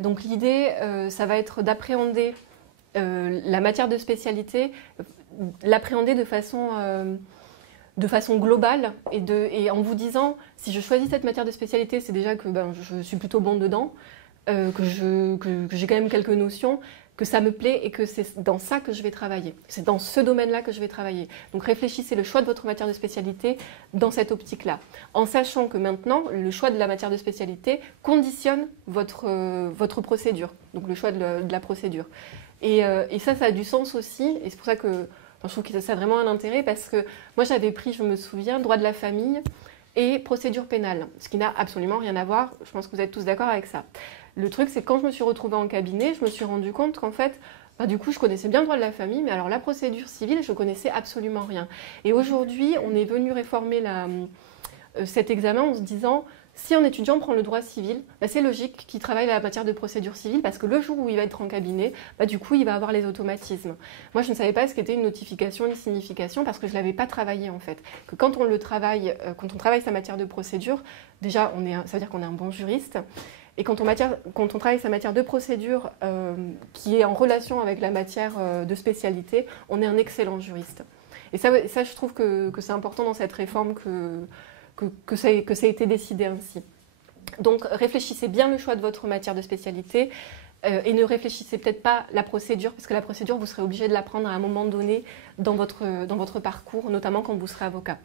Donc l'idée, ça va être d'appréhender la matière de spécialité, l'appréhender de façon globale et en vous disant, si je choisis cette matière de spécialité, c'est déjà que je suis plutôt bon dedans, que j'ai quand même quelques notions, que ça me plaît et que c'est dans ça que je vais travailler. C'est dans ce domaine-là que je vais travailler. Donc réfléchissez le choix de votre matière de spécialité dans cette optique-là, en sachant que maintenant, le choix de la matière de spécialité conditionne votre procédure, donc le choix de la procédure. Et ça a du sens aussi, et c'est pour ça que je trouve que ça a vraiment un intérêt, parce que moi j'avais pris, je me souviens, droit de la famille et procédure pénale, ce qui n'a absolument rien à voir, je pense que vous êtes tous d'accord avec ça. Le truc, c'est que quand je me suis retrouvée en cabinet, je me suis rendu compte qu'en fait, du coup, je connaissais bien le droit de la famille, mais alors la procédure civile, je connaissais absolument rien. Et aujourd'hui, on est venu réformer cet examen en se disant, si un étudiant prend le droit civil, c'est logique qu'il travaille la matière de procédure civile, parce que le jour où il va être en cabinet, du coup, il va avoir les automatismes. Moi, je ne savais pas ce qu'était une notification, une signification, parce que je ne l'avais pas travaillé, en fait. Que quand on travaille sa matière de procédure, déjà, ça veut dire qu'on est un bon juriste. Et quand on travaille sa matière de procédure qui est en relation avec la matière de spécialité, on est un excellent juriste. Et ça je trouve que c'est important dans cette réforme que ça ait été décidé ainsi. Donc réfléchissez bien le choix de votre matière de spécialité et ne réfléchissez peut-être pas la procédure, parce que la procédure, vous serez obligé de l'apprendre à un moment donné dans votre parcours, notamment quand vous serez avocat.